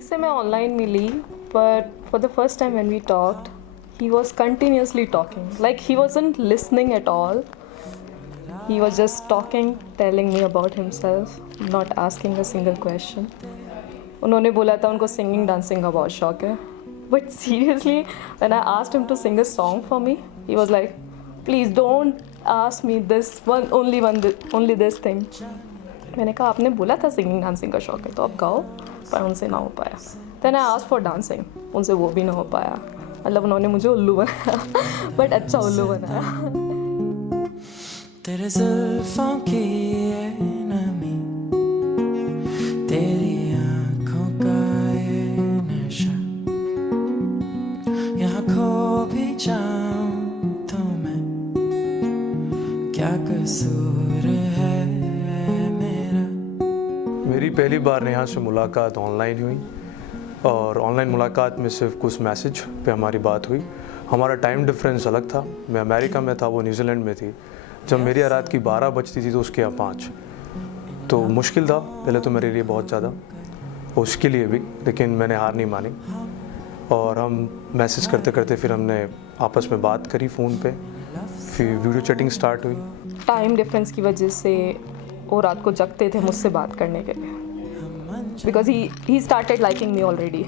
ठीक से मैं ऑनलाइन मिली, but for the first time when we talked, he was continuously talking. Like he wasn't listening at all. He was just talking, telling me about himself, not asking a single question. उन्होंने बोला था उनको singing dancing का बहुत शौक है. But seriously, when I asked him to sing a song for me, he was like, please don't ask me this one, only this thing. मैंने कहा आपने बोला था सिंगिंग डांसिंग का शौक है तो आप गाओ, पर उनसे ना हो पाया. Then I asked for dancing, उनसे वो भी ना हो पाया. मतलब उन्होंने मुझे उल्लू बनाया, बट अच्छा उल्लू बनाया. तेरे जुल्फों की ये नमी, तेरी आँखों का ये नशा, यहाँ खो भी जाऊं तो मैं, क्या कसूर है मेरा. मेरी पहली बार नेहा से मुलाकात ऑनलाइन हुई और ऑनलाइन मुलाकात में सिर्फ कुछ मैसेज पे हमारी बात हुई. हमारा टाइम डिफरेंस अलग था. मैं अमेरिका में था, वो न्यूजीलैंड में थी. जब मेरी रात की 12 बजती थी तो उसके यहाँ 5. तो मुश्किल था पहले तो मेरे लिए बहुत ज़्यादा, उसके लिए भी, लेकिन मैंने हार नहीं मानी और हम मैसेज करते करते फिर हमने आपस में बात करी फ़ोन पे. फिर वीडियो चैटिंग स्टार्ट हुई. टाइम डिफरेंस की वजह से वो रात को जगते थे मुझसे बात करने के लिए. Because he started liking me already,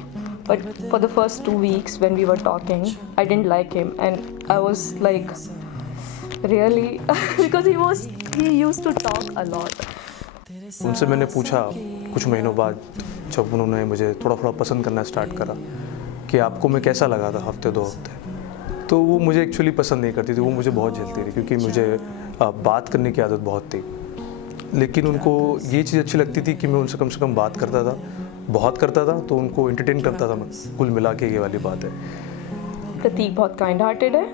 but for the first 2 weeks when we were talking, I didn't like him, and I was like, really, because he used to talk a lot. उनसे मैंने पूछा कुछ महीनों बाद, जब उन्होंने मुझे थोड़ा थोड़ा पसंद करना स्टार्ट करा, कि आपको मैं कैसा लगा था हफ्ते 2 हफ्ते. तो वो मुझे एक्चुअली पसंद नहीं करती थी, वो मुझे बहुत झेलती थी क्योंकि मुझे बात करने की आदत बहुत थी. लेकिन उनको ये चीज़ अच्छी लगती थी कि मैं उनसे कम से कम बात करता था, बहुत करता था, तो उनको एंटरटेन करता था मैं. कुल मिला के ये वाली बात है. प्रतीक बहुत काइंड हार्टेड है.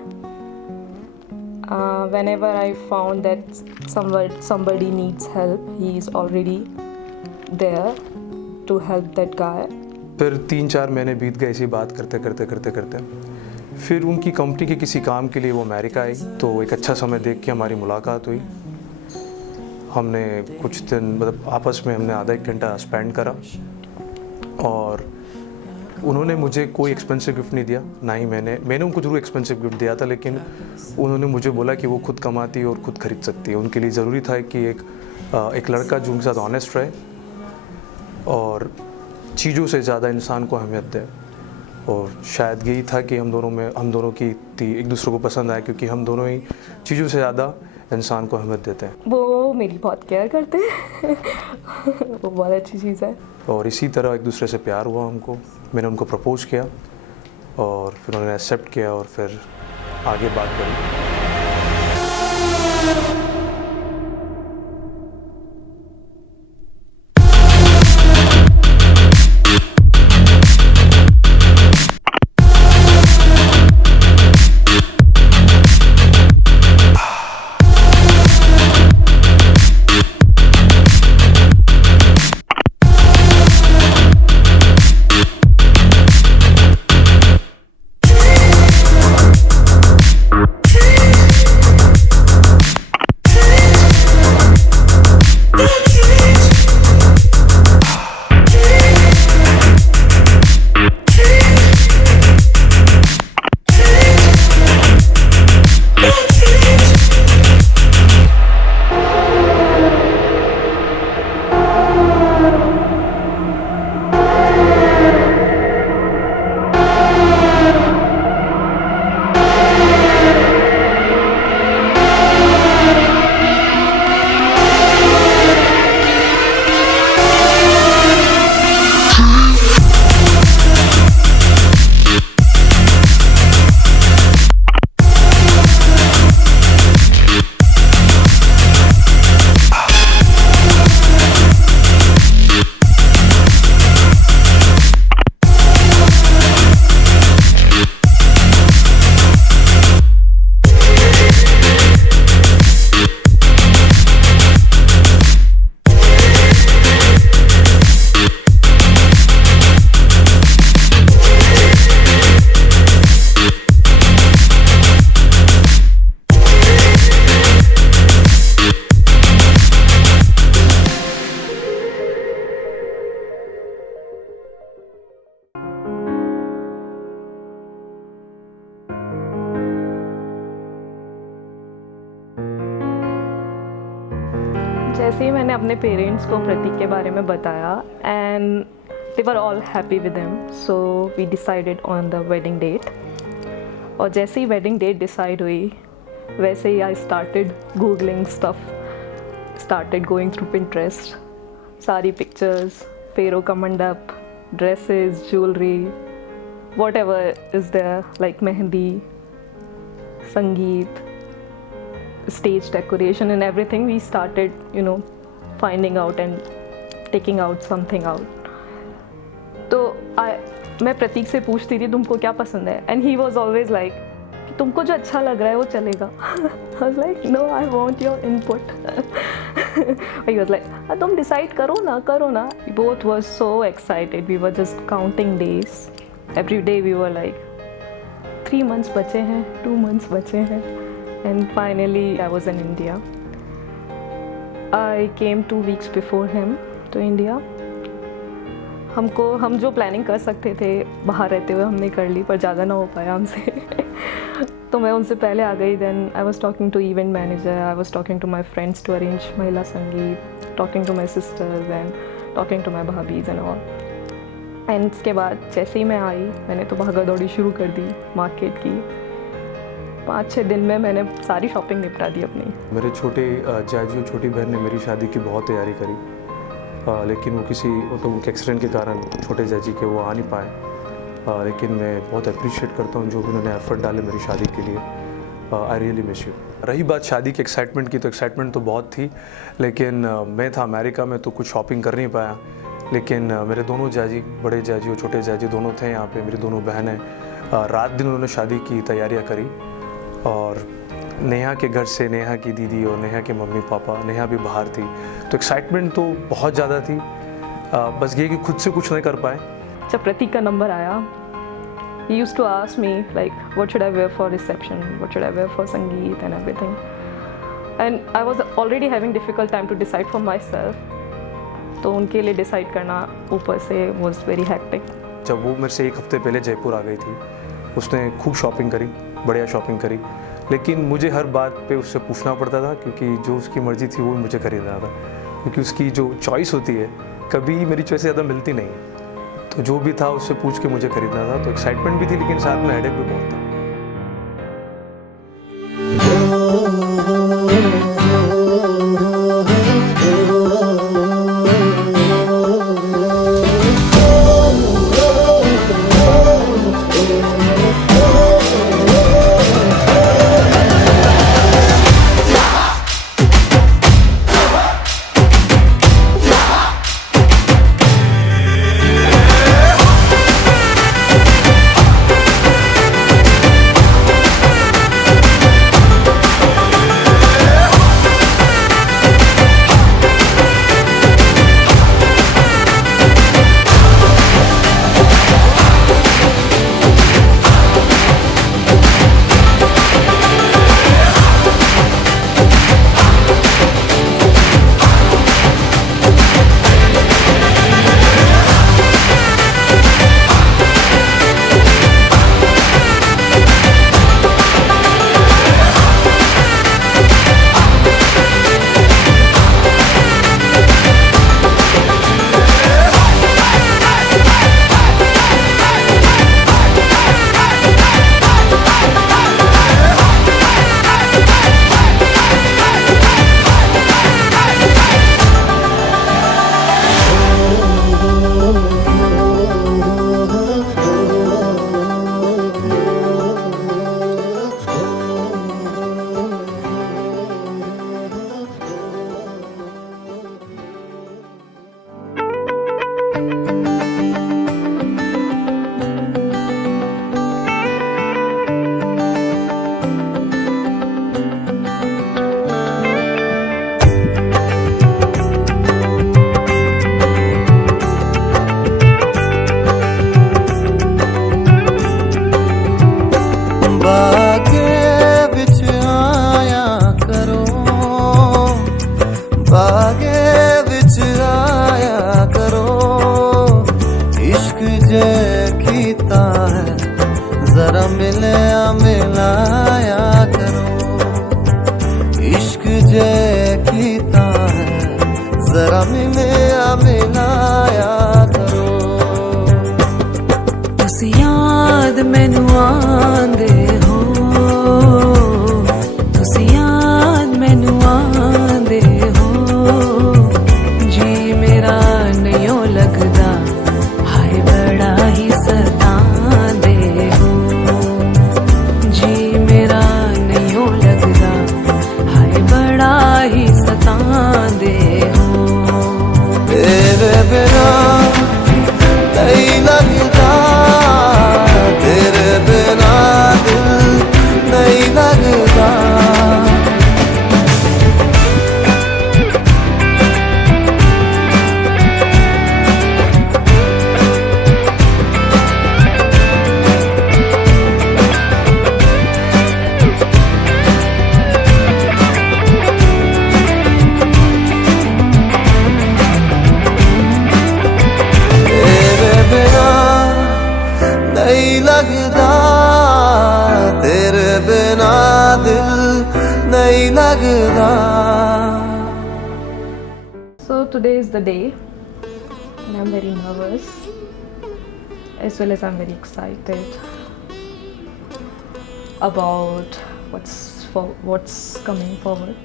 Whenever I found that somebody needs help, he is already there to help that guy. फिर 3-4 महीने बीत गए इसी बात करते करते. फिर उनकी कंपनी के किसी काम के लिए वो अमेरिका आई, तो एक अच्छा समय देख के हमारी मुलाकात हुई. हमने कुछ दिन मतलब आपस में हमने आधा 1 घंटा स्पेंड करा और उन्होंने मुझे कोई एक्सपेंसिव गिफ्ट नहीं दिया, ना ही मैंने उनको जरूर एक्सपेंसिव गिफ्ट दिया था, लेकिन उन्होंने मुझे बोला कि वो खुद कमाती है और खुद खरीद सकती है. उनके लिए ज़रूरी था कि एक लड़का जो उनके साथ ऑनेस्ट रहे और चीज़ों से ज़्यादा इंसान को अहमियत दे. और शायद यही था कि हम दोनों की एक दूसरे को पसंद आए, क्योंकि हम दोनों ही चीज़ों से ज़्यादा इंसान को अहमियत देते हैं. वो मेरी बहुत केयर करते हैं. वो बहुत अच्छी चीज़ है. और इसी तरह एक दूसरे से प्यार हुआ हमको. मैंने उनको प्रपोज किया और फिर उन्होंने एक्सेप्ट किया और फिर आगे बात करी. जैसे ही मैंने अपने पेरेंट्स को प्रतीक के बारे में बताया and they were all happy with him, so we decided on the wedding date. और जैसे ही वेडिंग डेट डिसाइड हुई वैसे ही I started googling stuff, started going through Pinterest, सारी पिक्चर्स, फेरों का मंडप, dresses, jewellery, whatever is there, like mehndi, sangeet, stage decoration and everything. We started, finding out and taking out something out. तो मैं प्रतीक से पूछती थी तुमको क्या पसंद है, and he was always like कि तुमको जो अच्छा लग रहा है वो चलेगा. I was like no, I want your input. He was like तुम decide करो ना. We both were so excited. We were just counting days. Every day we were like 3 months बचे हैं, 2 months बचे हैं. And finally I was in India. I came 2 weeks before him to India. हम जो planning कर सकते थे बाहर रहते हुए हमने कर ली, पर ज़्यादा ना हो पाया हमसे. तो मैं उनसे पहले आ गई. Then I was talking to event manager, I was talking to my friends to arrange महिला संगीत, talking to my sisters and talking to my bhabis and all. And इसके बाद जैसे ही मैं आई मैंने तो भागा दौड़ी शुरू कर दी मार्केट की. 5-6 दिन में मैंने सारी शॉपिंग निपटा दी अपनी. मेरे छोटे जाजी और छोटी बहन ने मेरी शादी की बहुत तैयारी करी, लेकिन वो किसी उनके एक्सीडेंट के कारण छोटे जाजी के वो आ नहीं पाए. लेकिन मैं बहुत अप्रिशिएट करता हूँ जो भी उन्होंने एफर्ट डाले मेरी शादी के लिए. I really miss you. रही बात शादी के एक्साइटमेंट की, तो एक्साइटमेंट तो बहुत थी, लेकिन मैं था अमेरिका में तो कुछ शॉपिंग कर नहीं पाया. लेकिन मेरे दोनों जाजी, बड़े जाजी और छोटे जाजी दोनों थे यहाँ पे. मेरी दोनों बहनें रात दिन उन्होंने शादी की तैयारियाँ करी. और नेहा के घर से नेहा की दीदी और नेहा के मम्मी पापा, नेहा भी बाहर थी, तो एक्साइटमेंट तो बहुत ज़्यादा थी. बस ये कि खुद से कुछ नहीं कर पाए. जब प्रतीक का नंबर आया, he used to ask me like what should I wear for reception, what should I wear for संगीत and everything. And I was already having difficult time to decide for myself. तो उनके लिए decide करना ऊपर से was very hectic. जब वो मेरे से 1 हफ्ते पहले जयपुर आ गई थी, उसने खूब शॉपिंग करी, बढ़िया शॉपिंग करी, लेकिन मुझे हर बात पे उससे पूछना पड़ता था, क्योंकि जो उसकी मर्ज़ी थी वो मुझे खरीदना था. क्योंकि उसकी जो चॉइस होती है कभी मेरी चॉइस ज़्यादा मिलती नहीं है, तो जो भी था उससे पूछ के मुझे खरीदना था. तो एक्साइटमेंट भी थी, लेकिन साथ में हेडेक भी बहुत था. जरा मिलाया करो, इश्क जे कीता है जरा मिले या मिलाया करो। तुस याद मैनू आंदे हो, तुस याद मैनू आंदे हो, जी मेरा नहीं लगदा, हाय बड़ा ही सतांदे हो, जी मेरा नहीं लगदा, हाय बड़ा ही सतांदे हो। तेरे बिना नहीं लगता, तेरे बिना दिल नहीं लगता। तेरे बिना नहीं लगता, तेरे बिना दिल नहीं लगता। So today is the day and I'm very nervous as well as I'm very excited about what's coming forward.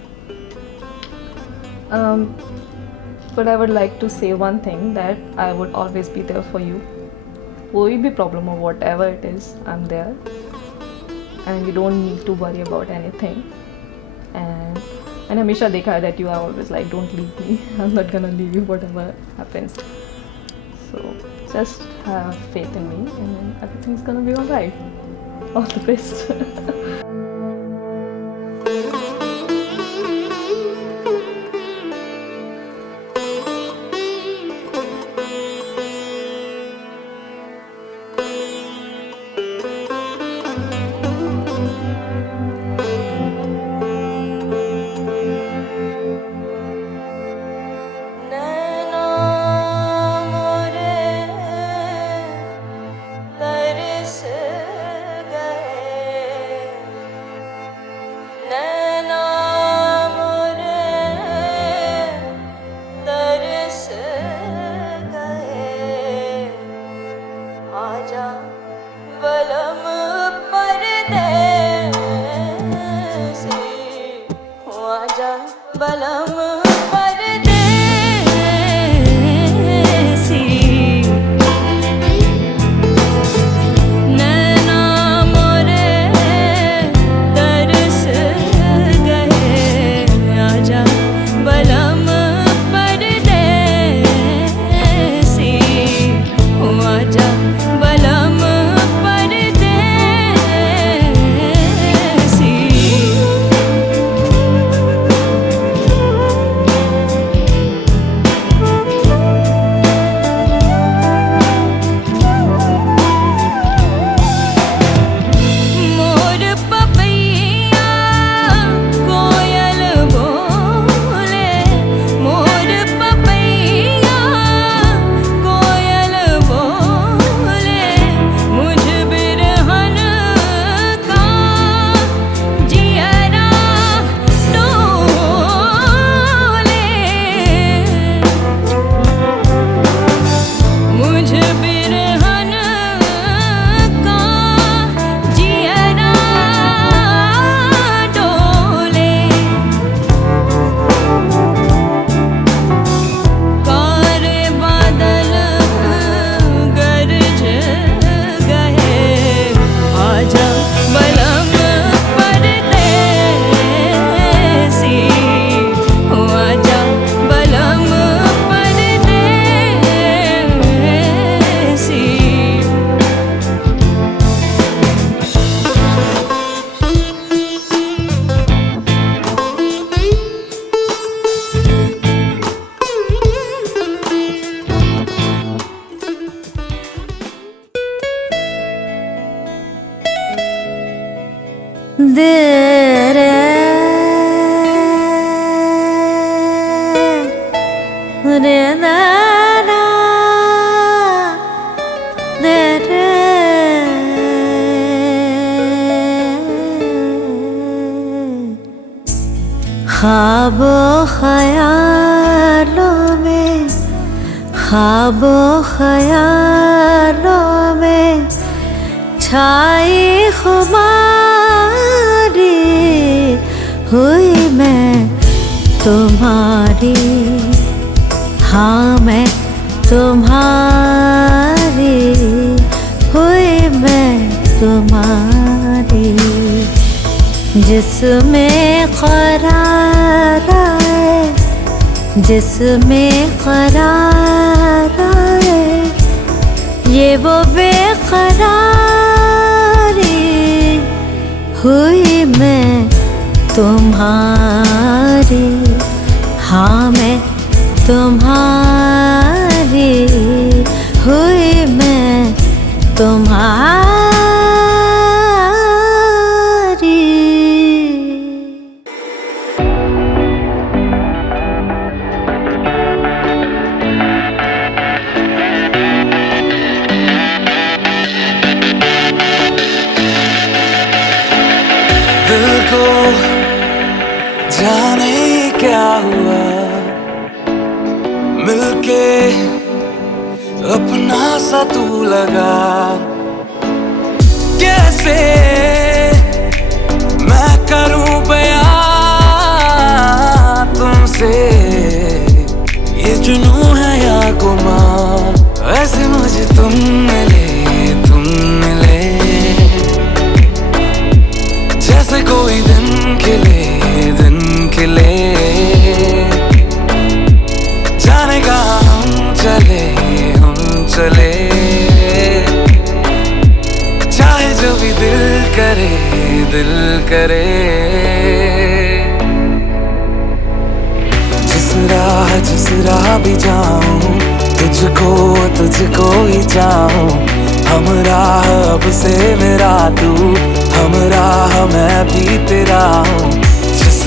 But I would like to say one thing, that I would always be there for you. कोई भी problem or whatever it is, I'm there and you don't need to worry about anything. And हमेशा देखा है that you are always like, don't leave me, I'm not gonna leave you whatever happens. So just have faith in me and then everything's gonna be alright. All the best. नैना मोरे तरस गए, नैना मोरे तरस गए, आजा बलम परदेसी, आजा बलम परदेसी। नैना मोरे तरस गए, आजा बलम परदेसी, आजा बलम परदेसी। ख्वाबों ख्यालों में, ख्वाबों ख्यालों में छाई खुमारी हुई मैं तुम्हारी, हाँ मैं तुम्हारी हुई मैं तुम्हारी। जिसमें करार आए, जिसमें करार आए, ये वो बेकरारी हुई मैं तुम्हारी, हाँ मैं तुम्हारी हुई मैं तुम्हारी। दिल को जाने क्या हुआ, मिलके अपना सा तू लगा। कैसे मैं करूं बयां तुमसे, ये जुनून है या गुमां, ऐसे मुझे तुम मिले, तुम मिले। जैसे कोई दिन खिले, दिन खिले। जाने कहाँ हम चले, हम चले। चाहे जो भी दिल करे, दिल करे। जिस राह भी जाऊं, तुझको तुझको ही चाहूं। हम राह अब से मेरा तू, हम राह मैं भी तेरा हूँ। जिस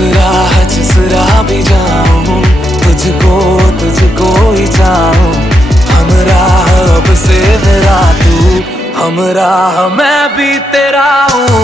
राह भी जाऊं, तुझको तुझको ही चाहूं। हम राह अब से मेरा तू, हम राह मैं भी तेरा हूँ।